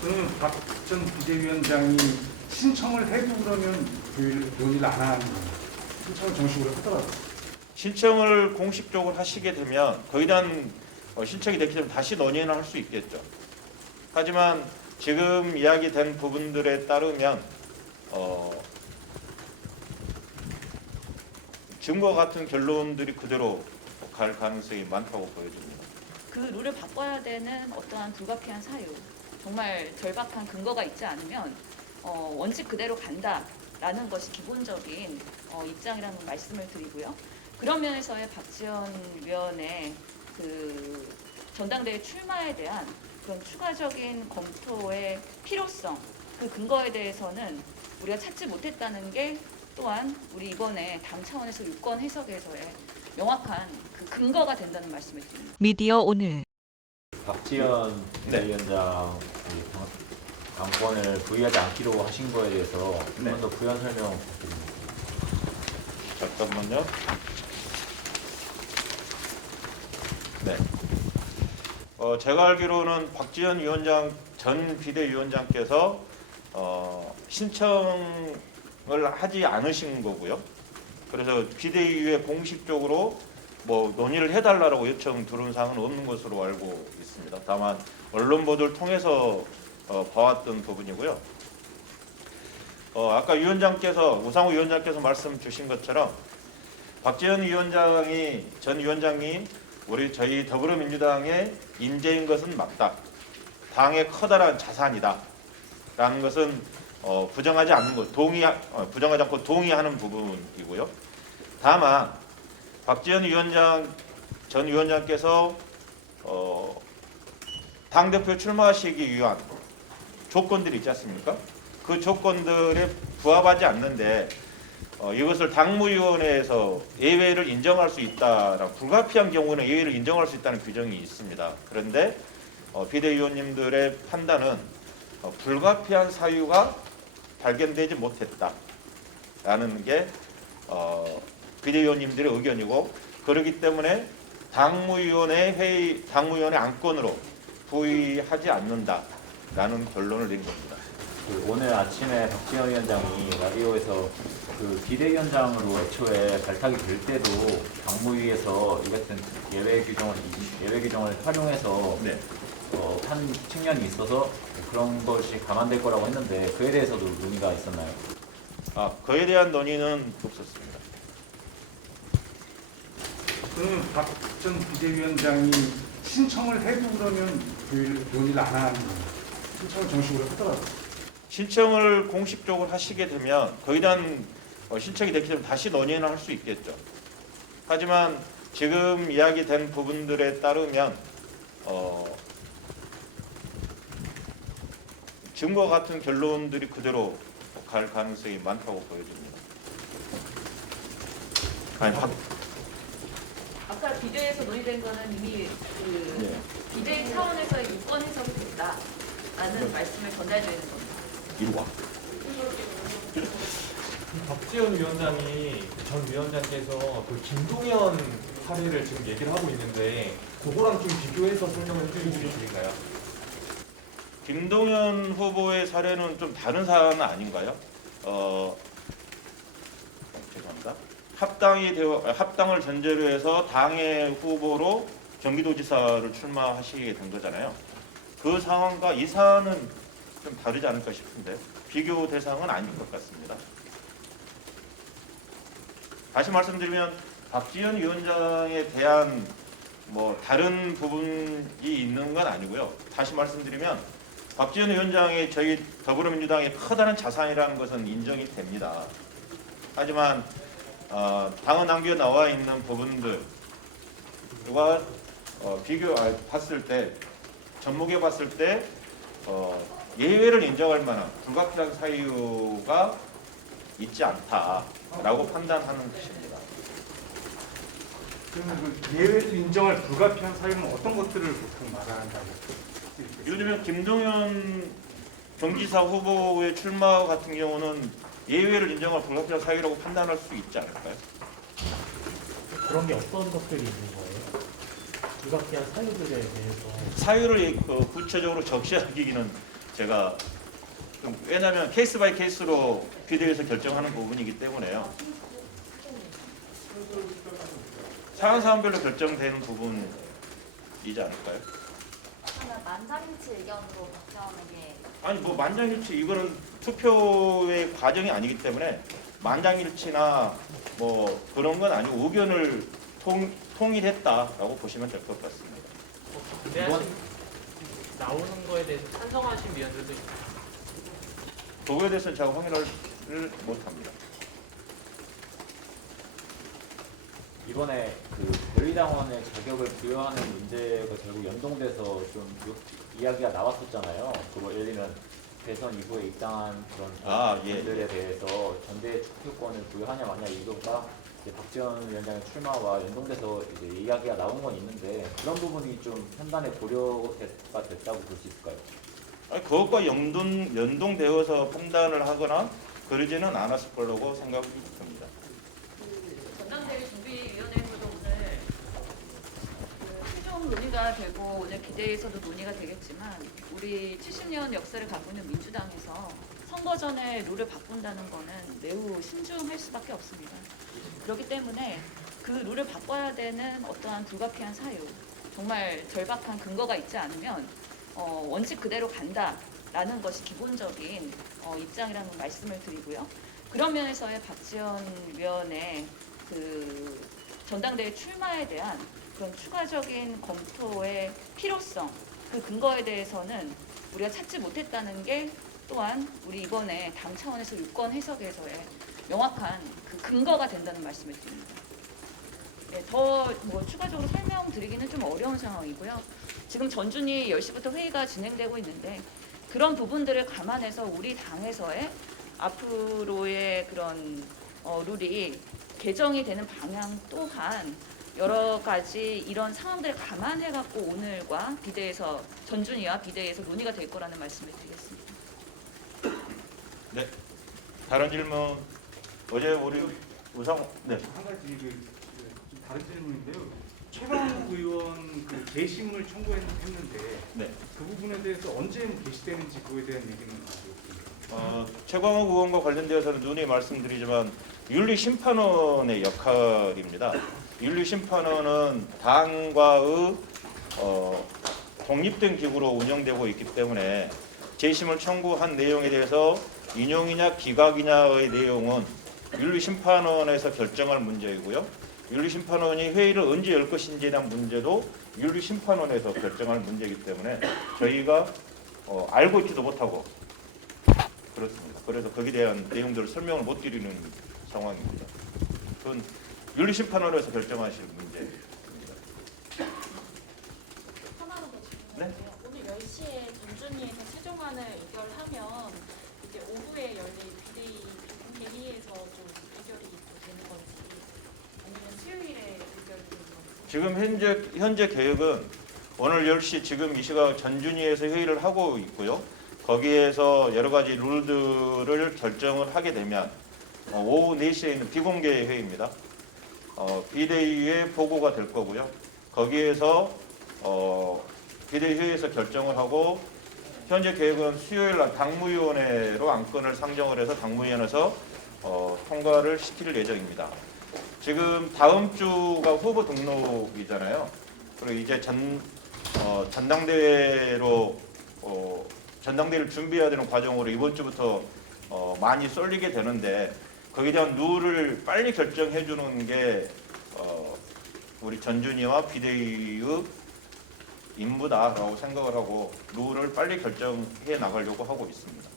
그러면 박 전 비대위원장이 신청을 해도 그러면 논의를 안 하는 거예요. 신청을 정식으로 하더라도. 신청을 공식적으로 하시게 되면 거기에 대한 신청이 됐기 때문에 다시 논의는 할 수 있겠죠. 하지만 지금 이야기된 부분들에 따르면 지금과 같은 결론들이 그대로 갈 가능성이 많다고 보여집니다. 그 룰을 바꿔야 되는 어떠한 불가피한 사유, 정말 절박한 근거가 있지 않으면 원칙 그대로 간다라는 것이 기본적인 입장이라는 말씀을 드리고요. 그런 면에서의 박지원 위원의 그 전당대회 출마에 대한 그런 추가적인 검토의 필요성, 그 근거에 대해서는 우리가 찾지 못했다는 게 또한 우리 이번에 당 차원에서 유권 해석에서의 명확한 그 근거가 된다는 말씀을 드립니다. 미디어 오늘 박지원 위원장 당권을 부의하지 않기로 하신 거에 대해서 한 번 더 부연 설명 부탁드립니다. 잠깐만요. 네. 제가 알기로는 박지원 위원장 전 비대위원장께서 신청을 하지 않으신 거고요. 그래서 비대위에 공식적으로 뭐 논의를 해달라고 요청 들어온 사항은 없는 것으로 알고 있습니다. 다만 언론 보도를 통해서 봐왔던 부분이고요. 아까 우상호 위원장께서 말씀 주신 것처럼 박지원 전 위원장이 저희 더불어민주당의 인재인 것은 맞다. 당의 커다란 자산이다. 라는 것은 부정하지 않고 동의하는 부분이고요. 다만 박지원 전 위원장께서 당대표 출마하시기 위한 조건들이 있지 않습니까? 그 조건들에 부합하지 않는데 이것을 당무위원회에서 예외를 인정할 수 있다라는, 불가피한 경우는 예외를 인정할 수 있다는 규정이 있습니다. 그런데 비대위원님들의 판단은 불가피한 사유가 발견되지 못했다라는 게 비대위원님들의 의견이고, 그렇기 때문에 당무위원회 안건으로 부의하지 않는다라는 결론을 내린 겁니다. 오늘 아침에 박지원 위원장이 라디오에서 그 비대위원장으로 애초에 발탁이 될 때도 당무위에서 이 같은 예외 규정을 활용해서 한 측면이 있어서 그런 것이 감안될 거라고 했는데 그에 대해서도 논의가 있었나요? 그에 대한 논의는 없었습니다. 그러면 박 전 비대위원장이 신청을 해도 그러면 논의를 안 하는 거예요. 신청을 정식으로 하더라도. 신청을 공식적으로 하시게 되면 거기에 대한 신청이 됐기 때문에 다시 논의는 할 수 있겠죠. 하지만 지금 이야기된 부분들에 따르면 지금과 같은 결론들이 그대로 갈 가능성이 많다고 보여집니다. 아까 비대위에서 논의된 거는 이미 비대위 차원에서의 유권 해석이 됐다라는 말씀을 전달드리는 겁니다. 이리 와. 박지원 위원장이 전 위원장께서 그 김동연 사례를 지금 얘기를 하고 있는데 그거랑 좀 비교해서 설명을 해주실 수 있나요? 김동연 후보의 사례는 좀 다른 사안은 아닌가요? 죄송합니다. 합당을 전제로 해서 당의 후보로 경기도지사를 출마하시게 된 거잖아요. 그 상황과 이 사안은 좀 다르지 않을까 싶은데 비교 대상은 아닌 것 같습니다. 다시 말씀드리면 박지원 위원장에 대한 다른 부분이 있는 건 아니고요. 다시 말씀드리면 박지원 위원장이 저희 더불어민주당의 커다란 자산이라는 것은 인정이 됩니다. 하지만 당헌 당규에 나와 있는 부분들과 봤을 때, 접목해 봤을 때 예외를 인정할 만한 불가피한 사유가 있지 않다라고 판단하는 것입니다. 그러면 그 예외를 인정할 불가피한 사유는 어떤 것들을 보통 말한다고? 요즘에 김동연 경기지사 후보의 출마 같은 경우는 예외를 인정할 불가피한 사유라고 판단할 수 있지 않을까요? 그런 게 어떤 것들이 있는 거예요? 불가피한 사유들에 대해서. 사유를 구체적으로 적시하기는 제가 왜냐하면 케이스 바이 케이스로 비대위에서 결정하는 부분이기 때문에요. 사안사안별로 결정되는 부분이지 않을까요? 그러면 만장일치 의견으로 박지원에게 아니 뭐 만장일치 이거는 투표의 과정이 아니기 때문에 만장일치나 뭐 그런 건 아니고 의견을 통일했다라고 보시면 될 것 같습니다. 기대하신 나오는 거에 대해서 찬성하신 위원들도 있나요? 그거에 대해서는 제가 확인을 못합니다. 이번에 그 변리당원의 자격을 부여하는 문제가 결국 연동돼서 좀 이야기가 나왔었잖아요. 그거 예를 들면 대선 이후에 입당한 그런 예. 분들에 대해서 전대 투표권을 부여하냐 마냐 이거가 이제 박지원 위원장의 출마와 연동돼서 이제 이야기가 나온 건 있는데 그런 부분이 좀 판단에 고려가 됐다고 볼 수 있을까요? 아니, 그것과 연동되어서 판단을 하거나 그러지는 않았을 거라고 생각이 듭니다. 전당대회 준비위원회에서도 오늘 최종 논의가 되고 오늘 기대에서도 논의가 되겠지만 우리 70년 역사를 갖고 있는 민주당에서 선거 전에 룰을 바꾼다는 거는 매우 신중할 수밖에 없습니다. 그렇기 때문에 그 룰을 바꿔야 되는 어떠한 불가피한 사유, 정말 절박한 근거가 있지 않으면 원칙 그대로 간다라는 것이 기본적인 입장이라는 말씀을 드리고요. 그런 면에서의 박지원 위원의 그 전당대회 출마에 대한 그런 추가적인 검토의 필요성, 그 근거에 대해서는 우리가 찾지 못했다는 게 또한 우리 이번에 당 차원에서 유권 해석에서의 명확한 그 근거가 된다는 말씀을 드립니다. 네, 더 뭐 추가적으로 설명드리기는 좀 어려운 상황이고요. 지금 전준이 10시부터 회의가 진행되고 있는데 그런 부분들을 감안해서 우리 당에서의 앞으로의 그런 룰이 개정이 되는 방향 또한 여러 가지 이런 상황들을 감안해 갖고 오늘과 비대에서 전준위와 비대에서 논의가 될 거라는 말씀을 드리겠습니다. 네. 다른 질문. 어제 우리 우상 한 가지 좀 다른 질문인데요. 최강욱 의원 그 게시물 청구했는데 네. 그 부분에 대해서 언제 게시되는지 그거에 대한 얘기는 가지고 최광욱 의원과 관련되어서는 눈에 말씀드리지만 윤리심판원의 역할입니다. 윤리심판원은 당과의 독립된 기구로 운영되고 있기 때문에 재심을 청구한 내용에 대해서 인용이냐 기각이냐의 내용은 윤리심판원에서 결정할 문제이고요. 윤리심판원이 회의를 언제 열 것인지에 대한 문제도 윤리심판원에서 결정할 문제이기 때문에 저희가 알고 있지도 못하고 그렇습니다. 그래서 거기에 대한 내용들을 설명을 못 드리는 상황입니다. 그건 윤리심판원에서 결정하실 문제입니다. 하나로 더 네? 질문할게요. 오늘 10시에 전준위에서 최종안을 의결하면 이제 오후에 열릴 비대위 대리에서 좀 의결이 되는 건지 아니면 수요일에 의결이 되는 건지. 지금 현재 계획은 오늘 10시 지금 이 시각 전준위에서 회의를 하고 있고요. 거기에서 여러 가지 룰들을 결정을 하게 되면 오후 4시에 있는 비공개 회의입니다. 비대위에 보고가 될 거고요. 거기에서 비대위 회의에서 결정을 하고 현재 계획은 수요일 날 당무위원회로 안건을 상정을 해서 당무위원회에서 통과를 시킬 예정입니다. 지금 다음 주가 후보 등록이잖아요. 그리고 이제 전당대회를 준비해야 되는 과정으로 이번 주부터 많이 쏠리게 되는데 거기에 대한 룰을 빨리 결정해 주는 게 우리 전준위와 비대위의 임무다라고 생각을 하고 룰을 빨리 결정해 나가려고 하고 있습니다.